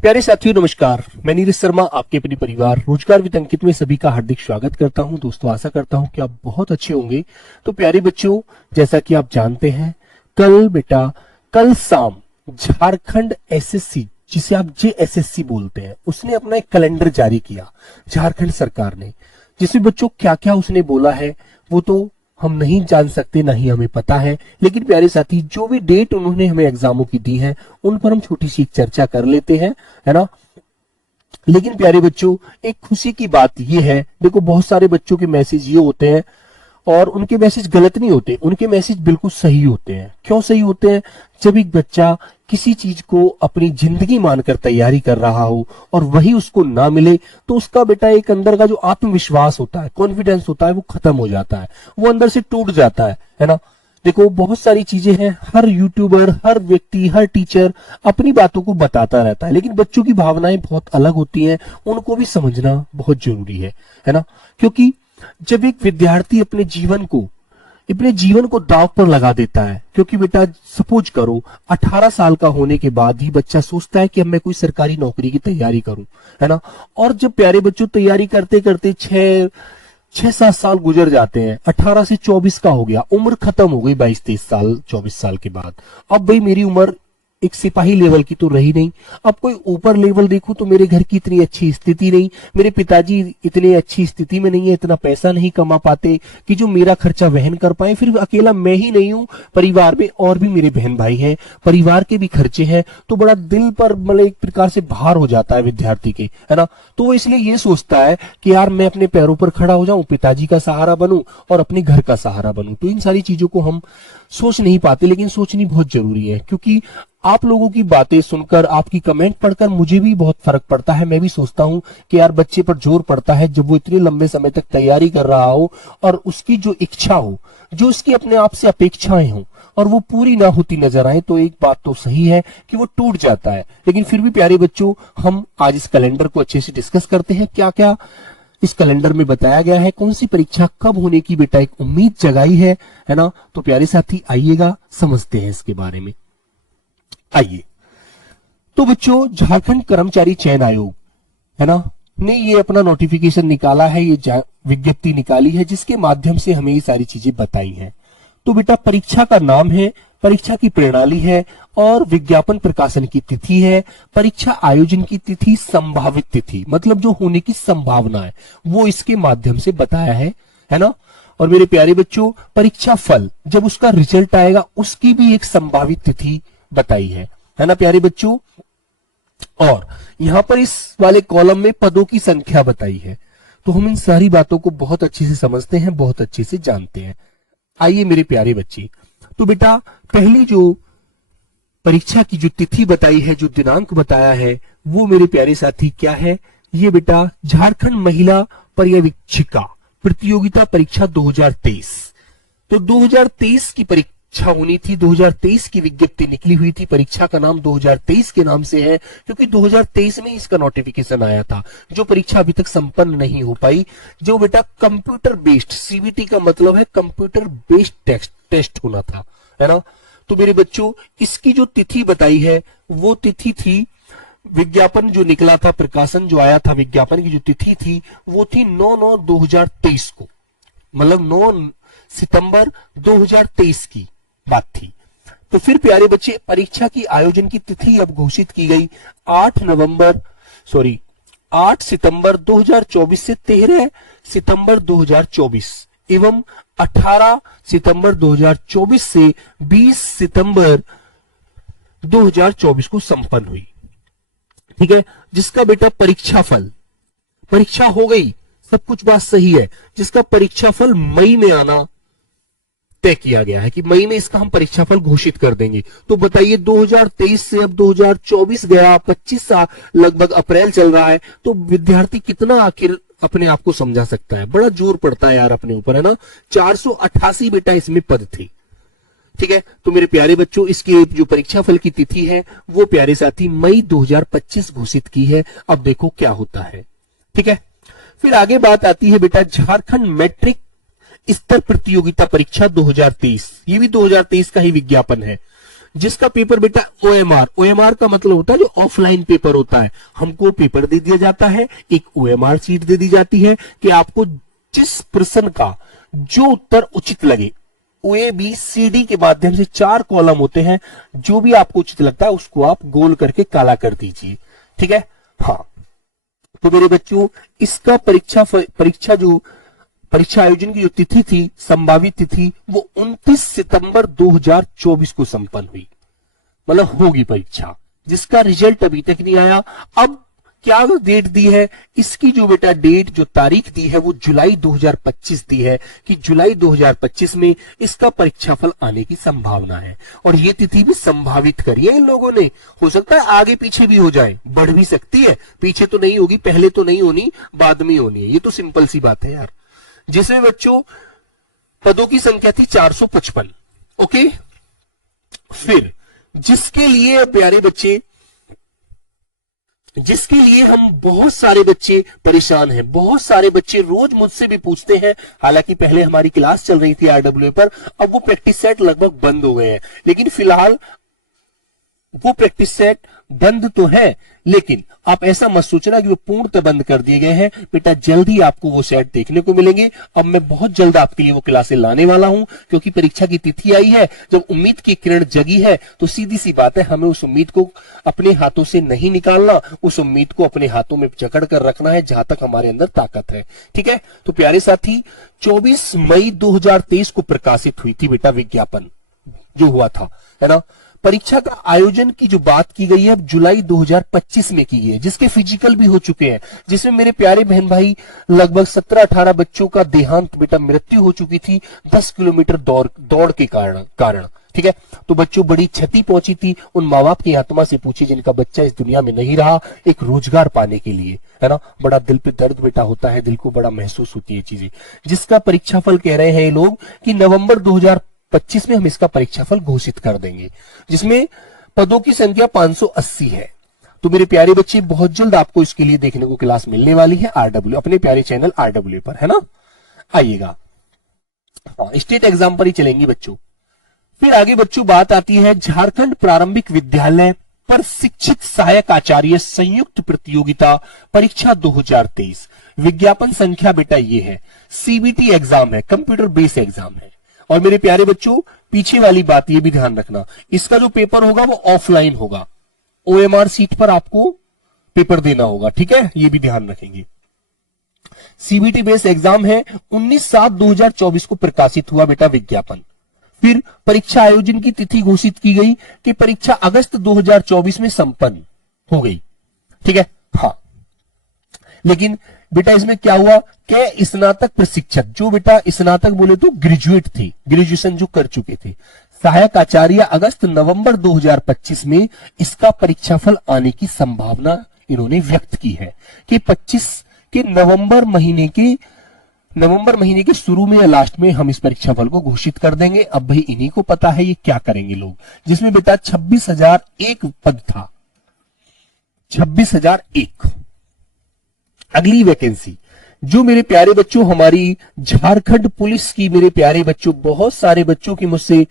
प्यारे साथियों नमस्कार। मैं नीरज शर्मा आपके अपने परिवार रोजगार विद अंकित में सभी का हार्दिक स्वागत करता हूं। दोस्तों आशा करता हूं कि आप बहुत अच्छे होंगे। तो प्यारे बच्चों, जैसा कि आप जानते हैं, कल शाम झारखंड एसएससी, जिसे आप जेएसएससी बोलते हैं, उसने अपना एक कैलेंडर जारी किया झारखंड सरकार ने, जिसमें बच्चों क्या क्या उसने बोला है वो तो हम नहीं जान सकते, ना ही हमें पता है। लेकिन प्यारे साथी, जो भी डेट उन्होंने हमें एग्जामों की दी है उन पर हम छोटी सी चर्चा कर लेते हैं, है ना। लेकिन प्यारे बच्चों, एक खुशी की बात यह है, देखो बहुत सारे बच्चों के मैसेज ये होते हैं और उनके मैसेज गलत नहीं होते, उनके मैसेज बिल्कुल सही होते हैं। क्यों सही होते हैं? जब एक बच्चा किसी चीज को अपनी जिंदगी मानकर तैयारी कर रहा हो और वही उसको ना मिले, तो उसका बेटा एक अंदर का जो आत्मविश्वास होता है, कॉन्फिडेंस होता है, वो खत्म हो जाता है, वो अंदर से टूट जाता है ना। देखो बहुत सारी चीजें हैं, हर यूट्यूबर, हर व्यक्ति, हर टीचर अपनी बातों को बताता रहता है, लेकिन बच्चों की भावनाएं बहुत अलग होती हैं, उनको भी समझना बहुत जरूरी है ना। क्योंकि जब एक विद्यार्थी अपने जीवन को दांव पर लगा देता है, क्योंकि बेटा सपोज करो 18 साल का होने के बाद ही बच्चा सोचता है कि अब मैं कोई सरकारी नौकरी की तैयारी करूं, है ना। और जब प्यारे बच्चों तैयारी करते करते 6-7 साल गुजर जाते हैं, 18 से 24 का हो गया, उम्र खत्म हो गई, 22-23 साल 24 साल के बाद। अब भाई मेरी उम्र एक सिपाही लेवल की तो रही नहीं, अब कोई ऊपर लेवल देखूं तो मेरे घर की इतनी अच्छी स्थिति नहीं, मेरे पिताजी इतनी अच्छी स्थिति में नहीं है, इतना पैसा नहीं कमा पाते कि जो मेरा खर्चा वहन कर पाए। फिर अकेला मैं ही नहीं हूं, परिवार में और भी मेरे बहन भाई हैं, परिवार के भी खर्चे हैं, तो बड़ा दिल पर मतलब एक प्रकार से भार हो जाता है विद्यार्थी के, है ना। तो वो इसलिए ये सोचता है कि यार मैं अपने पैरों पर खड़ा हो जाऊं, पिताजी का सहारा बनूं और अपने घर का सहारा बनूं। तो इन सारी चीजों को हम सोच नहीं पाते, लेकिन सोचनी बहुत जरूरी है, क्योंकि आप लोगों की बातें सुनकर, आपकी कमेंट पढ़कर मुझे भी बहुत फर्क पड़ता है। मैं भी सोचता हूं कि यार बच्चे पर जोर पड़ता है जब वो इतने लंबे समय तक तैयारी कर रहा हो और उसकी जो इच्छा हो, जो उसकी अपने आप से अपेक्षाएं हो और वो पूरी ना होती नजर आए, तो एक बात तो सही है कि वो टूट जाता है। लेकिन फिर भी प्यारे बच्चों, हम आज इस कैलेंडर को अच्छे से डिस्कस करते हैं, क्या क्या इस कैलेंडर में बताया गया है, कौन सी परीक्षा कब होने की बेटा एक उम्मीद जगाई है ना। तो प्यारे साथी आइएगा, समझते हैं इसके बारे में। आइए, तो बच्चों झारखंड कर्मचारी चयन आयोग, है ना, ने ये अपना नोटिफिकेशन निकाला है, ये विज्ञप्ति निकाली है, जिसके माध्यम से हमें ये सारी चीजें बताई हैं। तो बेटा परीक्षा का नाम है, परीक्षा की प्रणाली है और विज्ञापन प्रकाशन की तिथि है, परीक्षा आयोजन की तिथि, संभावित तिथि मतलब जो होने की संभावना है वो इसके माध्यम से बताया है ना। और मेरे प्यारे बच्चों, परीक्षा फल जब उसका रिजल्ट आएगा उसकी भी एक संभावित तिथि बताई है ना प्यारे बच्चों। और यहां पर इस वाले कॉलम में पदों की संख्या बताई है। तो हम इन सारी बातों को बहुत अच्छे से समझते हैं, बहुत अच्छे से जानते हैं। आइए मेरे प्यारे बच्चे, तो बेटा पहली जो परीक्षा की जो तिथि बताई है, जो दिनांक बताया है, वो मेरे प्यारे साथी क्या है? ये बेटा झारखंड महिला पर्यवेक्षिका प्रतियोगिता परीक्षा 2023। तो 2023 की परीक्षा होनी थी, 2023 की विज्ञप्ति निकली हुई थी। परीक्षा का नाम 2023 के नाम से है क्योंकि 2023 में इसका नोटिफिकेशन आया था। जो परीक्षा अभी तक संपन्न नहीं हो पाई, जो बेटा कंप्यूटर बेस्ड, सीबीटी का मतलब है कंप्यूटर बेस्ड टेस्ट होना था, है ना। तो मेरे बच्चों, इसकी जो तिथि बताई है वो तिथि थी, विज्ञापन जो निकला था, प्रकाशन जो आया था, विज्ञापन की जो तिथि थी वो थी 9/9/2023 को, मतलब 9 सितंबर 2023 की बात थी। तो फिर प्यारे बच्चे, परीक्षा की आयोजन की तिथि अब घोषित की गई 8 सितंबर 2024 से 13 सितंबर 2024 एवं 18 सितंबर 2024 से 20 सितंबर 2024 को संपन्न हुई, ठीक है। जिसका बेटा परीक्षा फल, परीक्षा हो गई, सब कुछ बात सही है, जिसका परीक्षा फल मई में आना तय किया गया है कि मई में इसका हम परीक्षाफल घोषित कर देंगे। तो बताइए 2023 से अब 2024 गया, 25 साल लगभग अप्रैल चल रहा है, तो विद्यार्थी कितना आखिर अपने आप को समझा सकता है? बड़ा जोर पड़ता है यार अपने ऊपर, है ना। 488 बेटा इसमें पद थे, ठीक है। तो मेरे प्यारे बच्चों, इसकी जो परीक्षा फल की तिथि है वो प्यारे साथी मई 2025 घोषित की है। अब देखो क्या होता है, ठीक है। फिर आगे बात आती है बेटा झारखंड मैट्रिक स्तर प्रतियोगिता परीक्षा 2023। ये भी 2023 का ही विज्ञापन है। जिसका पेपर बेटा ओएमआर, ओएमआर का मतलब होता है जो ऑफलाइन पेपर होता है, हमको पेपर दे दिया जाता है, एक ओएमआर शीट दे दी जाती है कि आपको जिस प्रश्न का जो उत्तर उचित लगे, ए बी सी डी के माध्यम से 4 कॉलम होते हैं, जो भी आपको उचित लगता है उसको आप गोल करके काला कर दीजिए। ठीक है, हाँ। तो मेरे बच्चों, इसका परीक्षा आयोजन की जो तिथि थी, संभावित तिथि, वो 29 सितंबर 2024 को संपन्न हुई, मतलब होगी परीक्षा, जिसका रिजल्ट अभी तक नहीं आया। अब क्या डेट दी है, इसकी जो बेटा डेट, जो तारीख दी है, वो जुलाई 2025 दी है कि जुलाई 2025 में इसका परीक्षाफल आने की संभावना है। और ये तिथि भी संभावित करी है इन लोगों ने, हो सकता है आगे पीछे भी हो जाए, बढ़ भी सकती है, पीछे तो नहीं होगी, पहले तो नहीं होनी, बाद में होनी है, ये तो सिंपल सी बात है यार। जिसमें बच्चों पदों की संख्या थी 455। ओके, फिर जिसके लिए प्यारे बच्चे, जिसके लिए हम बहुत सारे बच्चे परेशान हैं, बहुत सारे बच्चे रोज मुझसे भी पूछते हैं, हालांकि पहले हमारी क्लास चल रही थी आरडब्ल्यू पर, अब वो प्रैक्टिस सेट लगभग बंद हो गए हैं, लेकिन फिलहाल वो प्रैक्टिस सेट बंद तो है, लेकिन आप ऐसा मत सोचना कि वो पूर्णतः बंद कर दिए गए हैं बेटा, जल्द ही आपको वो सेट देखने को मिलेंगे। अब मैं बहुत जल्द आपके लिए वो क्लासें लाने वाला हूं, क्योंकि परीक्षा की तिथि आई है, जब उम्मीद की किरण जगी है तो सीधी सी बात है, हमें उस उम्मीद को अपने हाथों से नहीं निकालना, उस उम्मीद को अपने हाथों में जकड़ कर रखना है जहां तक हमारे अंदर ताकत है। ठीक है, तो प्यारे साथी, 24 मई 2023 को प्रकाशित हुई थी बेटा विज्ञापन जो हुआ था, है ना। परीक्षा का आयोजन की जो बात की गई है अब जुलाई 2025 में की गई है, जिसके फिजिकल भी हो चुके हैं, जिसमें मेरे प्यारे बहन भाई लगभग 17-18 बच्चों का देहांत बेटा, मृत्यु हो चुकी थी 10 किलोमीटर दौड़ के कारण। ठीक है, तो बच्चों बड़ी क्षति पहुंची थी उन माँ बाप की आत्मा से पूछिए जिनका बच्चा इस दुनिया में नहीं रहा एक रोजगार पाने के लिए, है ना। बड़ा दिल पे दर्द बेटा होता है, दिल को बड़ा महसूस होती है चीजें। जिसका परीक्षाफल कह रहे हैं ये लोग कि नवंबर 2025 में हम इसका परीक्षाफल घोषित कर देंगे, जिसमें पदों की संख्या 580 है। तो मेरे प्यारे बच्चे, बहुत जल्द आपको इसके लिए देखने को क्लास मिलने वाली है आरडब्ल्यू, अपने प्यारे चैनल आरडब्ल्यू पर, है ना। आइएगा, हाँ, स्टेट एग्जाम पर ही चलेंगी बच्चों। फिर आगे बच्चों बात आती है झारखंड प्रारंभिक विद्यालय पर शिक्षित सहायक आचार्य संयुक्त प्रतियोगिता परीक्षा 2023। विज्ञापन संख्या बेटा ये है, सीबीटी एग्जाम है, कंप्यूटर बेस्ड एग्जाम है। और मेरे प्यारे बच्चों, पीछे वाली बात ये भी ध्यान रखना, इसका जो पेपर होगा वो ऑफलाइन होगा, ओएमआर सीट पर आपको पेपर देना होगा। ठीक है, ये भी ध्यान रखेंगे। सीबीटी बेस्ड एग्जाम है, 19/7/2024 को प्रकाशित हुआ बेटा विज्ञापन। फिर परीक्षा आयोजन की तिथि घोषित की गई कि परीक्षा अगस्त 2024 में संपन्न हो गई। ठीक है, हाँ, लेकिन बेटा इसमें क्या हुआ कि स्नातक प्रशिक्षक, जो बेटा स्नातक बोले तो ग्रेजुएट थे, ग्रेजुएशन जो कर चुके थे, सहायक आचार्य अगस्त नवंबर 2025 में इसका परीक्षाफल आने की संभावना इन्होंने व्यक्त की है कि 25 के नवंबर महीने के शुरू में या लास्ट में हम इस परीक्षाफल को घोषित कर देंगे। अब भाई इन्हीं को पता है ये क्या करेंगे लोग, जिसमें बेटा 26,001 पद था, 26,001 अगली वैकेंसी जो मेरे प्यारे बच्चों हमारी झारखंड पुलिस की, मेरे प्यारे बच्चों, बहुत सारे बच्चों की मुझसे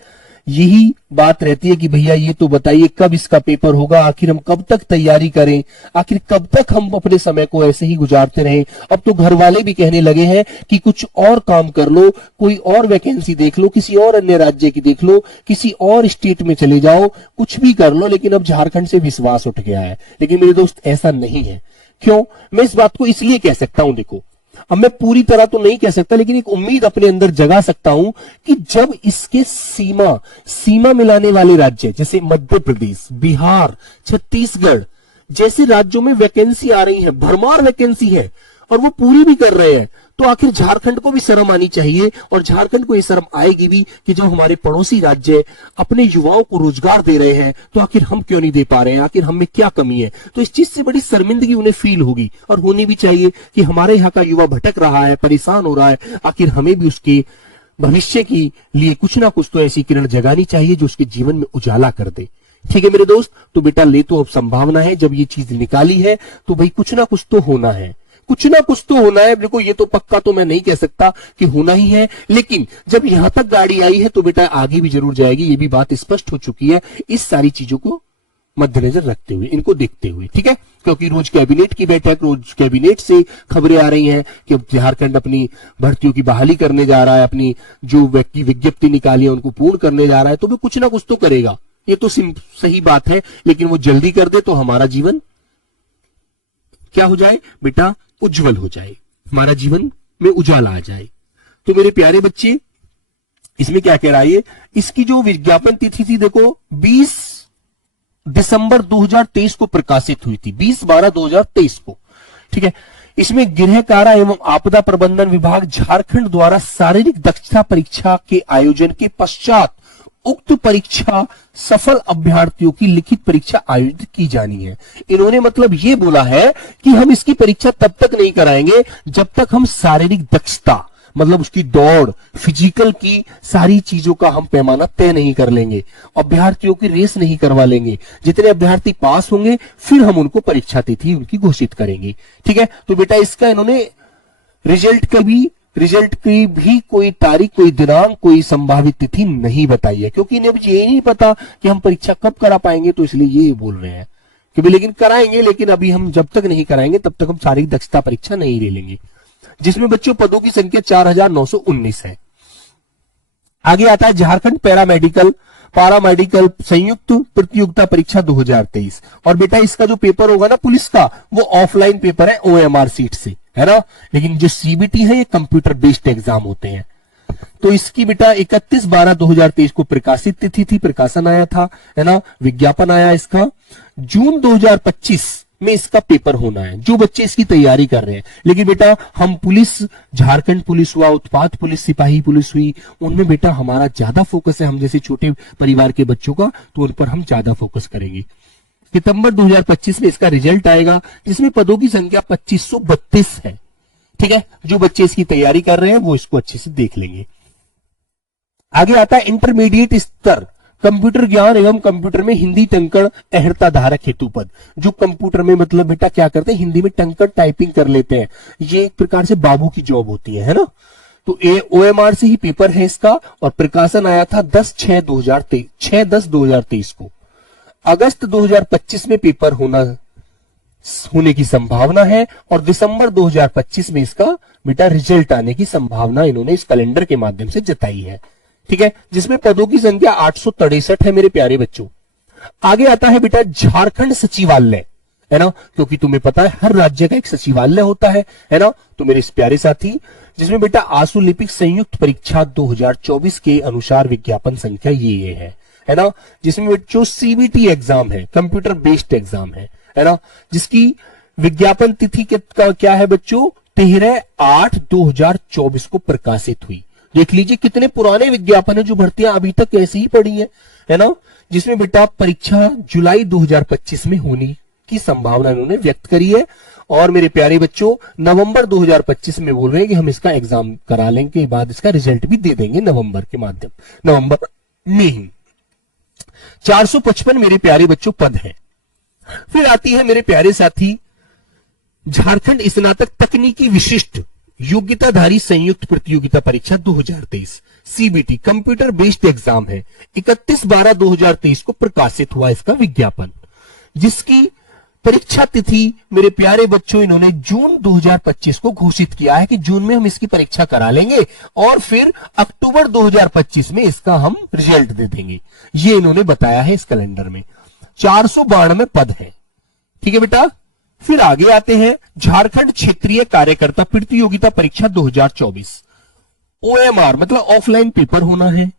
यही बात रहती है कि भैया ये तो बताइए कब इसका पेपर होगा, आखिर हम कब तक तैयारी करें, आखिर कब तक हम अपने समय को ऐसे ही गुजारते रहें। अब तो घर वाले भी कहने लगे हैं कि कुछ और काम कर लो, कोई और वैकेंसी देख लो, किसी और अन्य राज्य की देख लो, किसी और स्टेट में चले जाओ, कुछ भी कर लो, लेकिन अब झारखंड से विश्वास उठ गया है। लेकिन मेरे दोस्त ऐसा नहीं है। क्यों? मैं इस बात को इसलिए कह सकता हूं, देखो अब मैं पूरी तरह तो नहीं कह सकता, लेकिन एक उम्मीद अपने अंदर जगा सकता हूं कि जब इसके सीमा मिलाने वाले राज्य जैसे मध्य प्रदेश, बिहार, छत्तीसगढ़ जैसे राज्यों में वैकेंसी आ रही है, भरमार वैकेंसी है और वो पूरी भी कर रहे हैं, तो आखिर झारखंड को भी शर्म आनी चाहिए। और झारखंड को ये शर्म आएगी भी कि जब हमारे पड़ोसी राज्य अपने युवाओं को रोजगार दे रहे हैं तो आखिर हम क्यों नहीं दे पा रहे हैं, आखिर हम में क्या कमी है। तो इस चीज से बड़ी शर्मिंदगी उन्हें फील होगी और होनी भी चाहिए कि हमारे यहाँ का युवा भटक रहा है, परेशान हो रहा है, आखिर हमें भी उसके भविष्य के लिए कुछ ना कुछ तो ऐसी किरण जगानी चाहिए जो उसके जीवन में उजाला कर दे। ठीक है मेरे दोस्त, तो बेटा ले तो अब संभावना है, जब ये चीज निकाली है तो भाई कुछ ना कुछ तो होना है, कुछ ना कुछ तो होना है। देखो ये तो पक्का तो मैं नहीं कह सकता कि होना ही है, लेकिन जब यहां तक गाड़ी आई है तो बेटा आगे भी जरूर जाएगी, ये भी बात स्पष्ट हो चुकी है। इस सारी चीजों को मद्देनजर रखते हुए, इनको देखते हुए, ठीक है, क्योंकि रोज कैबिनेट की बैठक, रोज कैबिनेट से खबरें आ रही हैं कि अब झारखंड अपनी भर्तियों की बहाली करने जा रहा है, अपनी जो व्यक्ति विज्ञप्ति निकाली है उनको पूर्ण करने जा रहा है, तो वो कुछ ना कुछ तो करेगा। ये तो सही बात है, लेकिन वो जल्दी कर दे तो हमारा जीवन क्या हो जाए बेटा, उज्जवल हो जाए, हमारा जीवन में उजाला आ जाए। तो मेरे प्यारे बच्चे, इसमें क्या कह रहा है, इसकी जो विज्ञापन तिथि थी देखो 20 दिसंबर 2023 को प्रकाशित हुई थी, 20/12/2023 को, ठीक है। इसमें गृह कारा एवं आपदा प्रबंधन विभाग झारखंड द्वारा शारीरिक दक्षता परीक्षा के आयोजन के पश्चात उक्त परीक्षा सफल अभ्यर्थियों की लिखित परीक्षा आयोजित की जानी है। इन्होंने मतलब ये बोला है कि हम इसकी परीक्षा तब तक नहीं कराएंगे जब तक हम शारीरिक दक्षता, मतलब उसकी दौड़, फिजिकल की सारी चीजों का हम पैमाना तय नहीं कर लेंगे, अभ्यर्थियों की रेस नहीं करवा लेंगे। जितने अभ्यर्थी पास होंगे फिर हम उनको परीक्षा तिथि उनकी घोषित करेंगे, ठीक है। तो बेटा इसका इन्होंने रिजल्ट की भी कोई तारीख, कोई दिनांक, कोई संभावित तिथि नहीं बताई है, क्योंकि इन्हें ये नहीं पता कि हम परीक्षा कब करा पाएंगे, तो इसलिए ये बोल रहे हैं कि भी लेकिन कराएंगे, लेकिन अभी हम जब तक नहीं कराएंगे तब तक हम शारीरिक दक्षता परीक्षा नहीं ले लेंगे, जिसमें बच्चों पदों की संख्या 4919 है। आगे आता है झारखंड पारामेडिकल संयुक्त प्रतियोगिता परीक्षा 2023, और बेटा इसका जो पेपर होगा ना पुलिस का, वो ऑफलाइन पेपर है OMR सीट से, है ना, लेकिन जो CBT है ये कंप्यूटर बेस्ड एग्जाम होते हैं। तो इसकी बेटा 31/12/2023 को प्रकाशित तिथि थी, प्रकाशन आया था, है ना, विज्ञापन आया इसका। जून 2025 में इसका पेपर होना है, जो बच्चे इसकी तैयारी कर रहे हैं। लेकिन बेटा हम पुलिस, झारखंड पुलिस हुआ, उत्पाद पुलिस, सिपाही पुलिस हुई, उनमें बेटा हमारा ज्यादा फोकस है, हम जैसे छोटे परिवार के बच्चों का, तो उन पर हम ज्यादा फोकस करेंगे। सितंबर 2025 में इसका रिजल्ट आएगा, जिसमें पदों की संख्या 2532 है, ठीक है। जो बच्चे इसकी तैयारी कर रहे हैं वो इसको अच्छे से देख लेंगे। आगे आता है इंटरमीडिएट स्तर कंप्यूटर ज्ञान एवं कंप्यूटर में हिंदी टंकण अहर्ता धारक हेतु पद। जो कंप्यूटर में मतलब बेटा क्या करते हैं, हिंदी में टंकण टाइपिंग कर लेते हैं, ये एक प्रकार से बाबू की जॉब होती है ना। तो OMR से ही पेपर है इसका, और प्रकाशन आया था 6/10/2023 को। अगस्त 2025 में पेपर होने की संभावना है, और दिसंबर 2025 में इसका बेटा रिजल्ट आने की संभावना इन्होंने इस कैलेंडर के माध्यम से जताई है, ठीक है, जिसमें पदों की संख्या 863 है मेरे प्यारे बच्चों। आगे आता है बेटा झारखंड सचिवालय, है ना, क्योंकि तुम्हें पता है हर राज्य का एक सचिवालय होता है ना। तो मेरे इस प्यारे साथी, जिसमें बेटा आशु लिपिक संयुक्त परीक्षा 2024 के अनुसार विज्ञापन संख्या ये है ना, जिसमें बच्चों CBT एग्जाम है, कंप्यूटर बेस्ड एग्जाम है ना, जिसकी विज्ञापन तिथि का क्या है बच्चों, 13/8/2024 को प्रकाशित हुई। देख लीजिए कितने पुराने विज्ञापन है, जो भर्तियां अभी तक ऐसी ही पड़ी है ना, जिसमें बेटा परीक्षा जुलाई 2025 में होने की संभावना इन्होंने व्यक्त करी है। और मेरे प्यारे बच्चों नवंबर 2025 में बोल रहे हैं कि हम इसका एग्जाम करा लेंगे, के बाद इसका रिजल्ट भी दे देंगे नवंबर में ही। 455 मेरे प्यारे बच्चों पद है। फिर आती है मेरे प्यारे साथी झारखंड स्नातक तकनीकी विशिष्ट योग्यताधारी संयुक्त प्रतियोगिता परीक्षा 2023 CBT कंप्यूटर बेस्ड एग्जाम है। 31/12/2023 को प्रकाशित हुआ इसका विज्ञापन, जिसकी परीक्षा तिथि मेरे प्यारे बच्चों इन्होंने जून 2025 को घोषित किया है कि जून में हम इसकी परीक्षा करा लेंगे, और फिर अक्टूबर 2025 में इसका हम रिजल्ट दे देंगे, ये इन्होंने बताया है इस कैलेंडर में। 492 पद है, ठीक है बेटा। फिर आगे आते हैं झारखंड क्षेत्रीय कार्यकर्ता प्रतियोगिता परीक्षा 2024 OMR, मतलब ऑफलाइन पेपर होना है।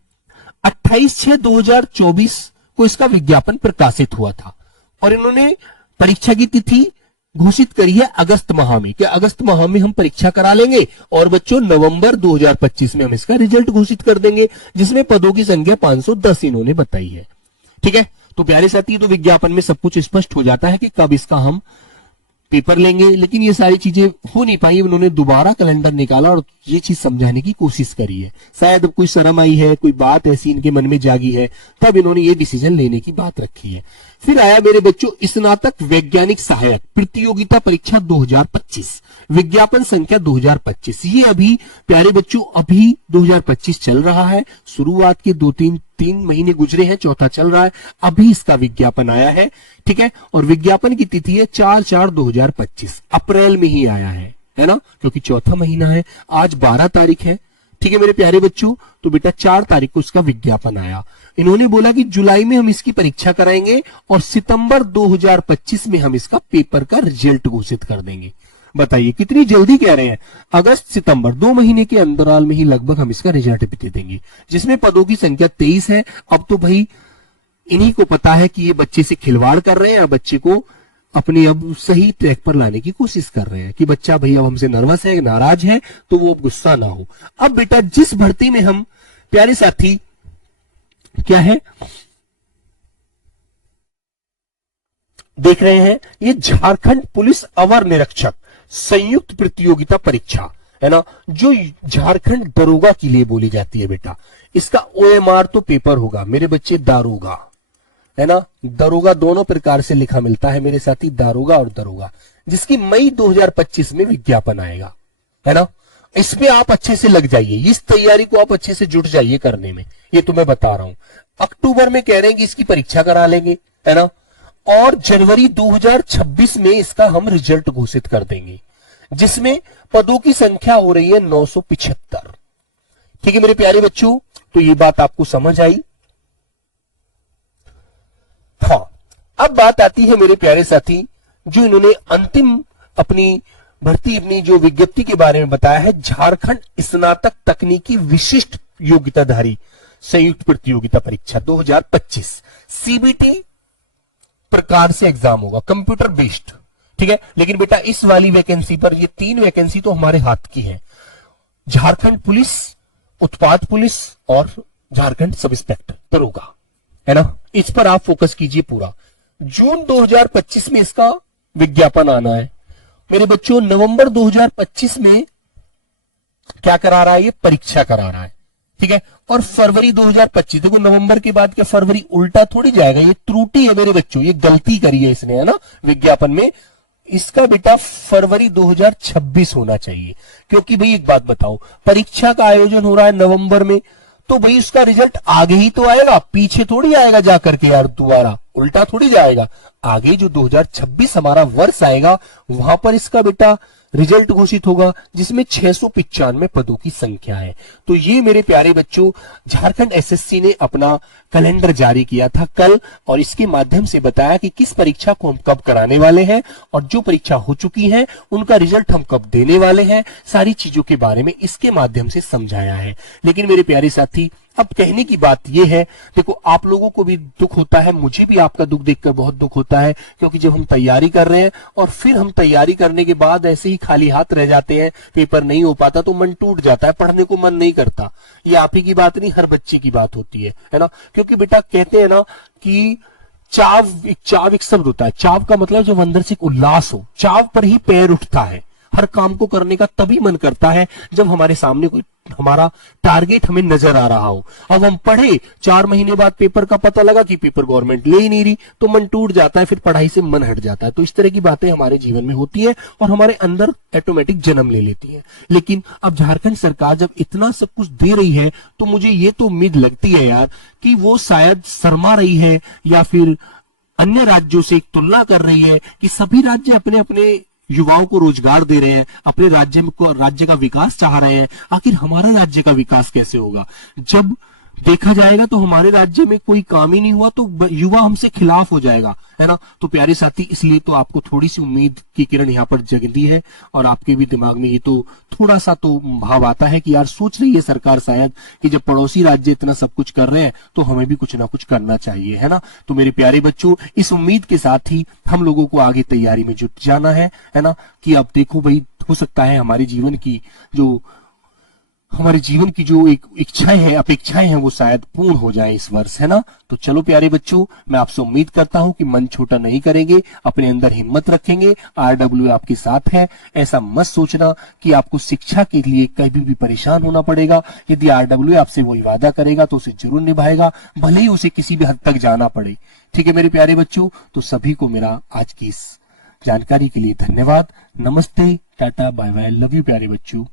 28/6/2024 को इसका विज्ञापन प्रकाशित हुआ था, और इन्होंने परीक्षा की तिथि घोषित करी है अगस्त माह में, कि अगस्त माह में हम परीक्षा करा लेंगे, और बच्चों नवंबर 2025 में हम इसका रिजल्ट घोषित कर देंगे, जिसमें पदों की संख्या 510 इन्होंने बताई है, ठीक है। तो प्यारे साथी, तो विज्ञापन में सब कुछ स्पष्ट हो जाता है कि कब इसका हम पेपर लेंगे, लेकिन ये सारी चीजें हो नहीं पाई। उन्होंने दोबारा कैलेंडर निकाला और ये चीज समझाने की कोशिश करी है। शायद अब कोई शर्म आई है, कोई बात ऐसी इनके मन में जागी है, तब इन्होंने ये डिसीजन लेने की बात रखी है। फिर आया मेरे बच्चों स्नातक वैज्ञानिक सहायक प्रतियोगिता परीक्षा 2025, विज्ञापन संख्या 2025। ये अभी प्यारे बच्चों अभी 2025 चल रहा है, शुरुआत के 2-3 महीने गुजरे हैं, चौथा चल रहा है, अभी इसका विज्ञापन आया है, ठीक है। और विज्ञापन की तिथि है 4/4/2025, अप्रैल में ही आया है ना, क्योंकि चौथा महीना है, आज 12 तारीख है, ठीक है मेरे प्यारे बच्चों। तो बेटा 4 तारीख को इसका विज्ञापन आया। इन्होंने बोला कि जुलाई में हम इसकी परीक्षा कराएंगे और सितंबर 2025 में हम इसका पेपर का रिजल्ट घोषित कर देंगे। बताइए कितनी जल्दी कह रहे हैं, अगस्त सितंबर 2 महीने के अंतराल में ही लगभग हम इसका रिजल्ट भी दे देंगे, जिसमें पदों की संख्या 23 है। अब तो भाई इन्हीं को पता है कि ये बच्चे से खिलवाड़ कर रहे हैं और बच्चे को अपने अब सही ट्रैक पर लाने की कोशिश कर रहे हैं कि बच्चा भाई अब हमसे नर्वस है, नाराज है, तो वो गुस्सा ना हो। अब बेटा जिस भर्ती में हम प्यारे साथी क्या है देख रहे हैं, ये झारखंड पुलिस अवर निरीक्षक संयुक्त प्रतियोगिता परीक्षा है ना, जो झारखंड दरोगा के लिए बोली जाती है बेटा। इसका OMR तो पेपर होगा मेरे बच्चे, दारोगा है ना, दरोगा दोनों प्रकार से लिखा मिलता है मेरे साथी, दारोगा और दरोगा, जिसकी मई 2025 में विज्ञापन आएगा, है ना। इसमें आप अच्छे से लग जाइए, इस तैयारी को आप अच्छे से जुट जाइए करने में, ये तो मैं बता रहा हूं। अक्टूबर में कह रहे हैं कि इसकी परीक्षा करा लेंगे, है ना, और जनवरी 2026 में इसका हम रिजल्ट घोषित कर देंगे, जिसमें पदों की संख्या हो रही है 975। ठीक है मेरे प्यारे बच्चों, तो ये बात आपको समझ आई। हाँ, अब बात आती है मेरे प्यारे साथी, जो इन्होंने अंतिम अपनी भर्ती अपनी जो विज्ञप्ति के बारे में बताया है, झारखंड स्नातक तकनीकी विशिष्ट योग्यताधारी संयुक्त प्रतियोगिता परीक्षा 2025 CBT प्रकार से एग्जाम होगा, कंप्यूटर बेस्ड, ठीक है। लेकिन बेटा इस वाली वैकेंसी पर, ये 3 वैकेंसी तो हमारे हाथ की है, झारखंड पुलिस, उत्पाद पुलिस और झारखंड सब इंस्पेक्टर दरोगा, है ना। इस पर आप फोकस कीजिए पूरा। जून 2025 में इसका विज्ञापन आना है मेरे बच्चों। नवंबर 2025 में क्या करा रहा है, ये परीक्षा करा रहा है, ठीक है। और फरवरी 2025, देखो नवंबर के बाद क्या फरवरी उल्टा थोड़ी जाएगा, ये त्रुटि है मेरे बच्चों, ये गलती करी है इसने, है ना, विज्ञापन में। इसका बेटा फरवरी 2026 होना चाहिए, क्योंकि भाई एक बात बताओ, परीक्षा का आयोजन हो रहा है नवंबर में, तो भाई उसका रिजल्ट आगे ही तो आएगा, पीछे थोड़ी आएगा जाकर के यार, दोबारा उल्टा थोड़ी जाएगा। आगे जो 2026 हमारा वर्ष आएगा, वहां पर इसका बेटा रिजल्ट घोषित होगा, जिसमें 695 पदों की संख्या है। तो ये मेरे प्यारे बच्चों, झारखंड SSC ने अपना कैलेंडर जारी किया था कल, और इसके माध्यम से बताया कि किस परीक्षा को हम कब कराने वाले हैं, और जो परीक्षा हो चुकी है उनका रिजल्ट हम कब देने वाले हैं, सारी चीजों के बारे में इसके माध्यम से समझाया है। लेकिन मेरे प्यारे साथी, अब कहने की बात यह है, देखो आप लोगों को भी दुख होता है, मुझे भी आपका दुख देखकर बहुत दुख होता है, क्योंकि जब हम तैयारी कर रहे हैं और फिर हम तैयारी करने के बाद ऐसे ही खाली हाथ रह जाते हैं, पेपर नहीं हो पाता, तो मन टूट जाता है, पढ़ने को मन नहीं करता। ये आप ही की बात नहीं, हर बच्चे की बात होती है ना। क्योंकि बेटा कहते हैं ना कि चाव एक शब्द होता है, चाव का मतलब जब अंदर से एक उल्लास हो, चाव पर ही पैर उठता है, हर काम को करने का तभी मन करता है जब हमारे सामने कोई हमारा टारगेट हमें नजर आ रहा हो। अब हम पढ़े, 4 महीने बाद पेपर का पता लगा कि पेपर गवर्नमेंट ले ही नहीं रही, तो मन टूट जाता है, फिर पढ़ाई से मन हट जाता है। तो इस तरह की बातें हमारे जीवन में होती है और हमारे अंदर ऑटोमेटिक जन्म ले लेती है। लेकिन अब झारखंड सरकार जब इतना सब कुछ दे रही है, तो मुझे ये तो उम्मीद लगती है यार कि वो शायद शर्मा रही है, या फिर अन्य राज्यों से एक तुलना कर रही है कि सभी राज्य अपने अपने युवाओं को रोजगार दे रहे हैं, अपने राज्य का विकास चाह रहे हैं। आखिर हमारा राज्य का विकास कैसे होगा? जब देखा जाएगा तो हमारे राज्य में कोई काम ही नहीं हुआ, तो युवा हमसे खिलाफ हो जाएगा, है ना। तो प्यारे साथी, इसलिए तो आपको थोड़ी सी उम्मीद की किरण यहाँ पर जगती है, और आपके भी दिमाग में ये तो थोड़ा सा तो भाव आता है कि यार सोच रही है सरकार शायद कि जब पड़ोसी राज्य इतना सब कुछ कर रहे हैं, तो हमें भी कुछ ना कुछ करना चाहिए, है ना। तो मेरे प्यारे बच्चों, इस उम्मीद के साथ ही हम लोगों को आगे तैयारी में जुट जाना है ना, कि अब देखो भाई, हो सकता है हमारे जीवन की जो हमारे जीवन की जो एक इच्छाएं हैं, अपेक्षाएं हैं, वो शायद पूर्ण हो जाए इस वर्ष, है ना। तो चलो प्यारे बच्चों, मैं आपसे उम्मीद करता हूं कि मन छोटा नहीं करेंगे, अपने अंदर हिम्मत रखेंगे। आरडब्ल्यू आपके साथ है। ऐसा मत सोचना कि आपको शिक्षा के लिए कभी भी परेशान होना पड़ेगा। यदि आरडब्ल्यू आपसे वही वादा करेगा तो उसे जरूर निभाएगा, भले ही उसे किसी भी हद तक जाना पड़े। ठीक है मेरे प्यारे बच्चों, तो सभी को मेरा आज की इस जानकारी के लिए धन्यवाद। नमस्ते, tata, bye bye, love you प्यारे बच्चों।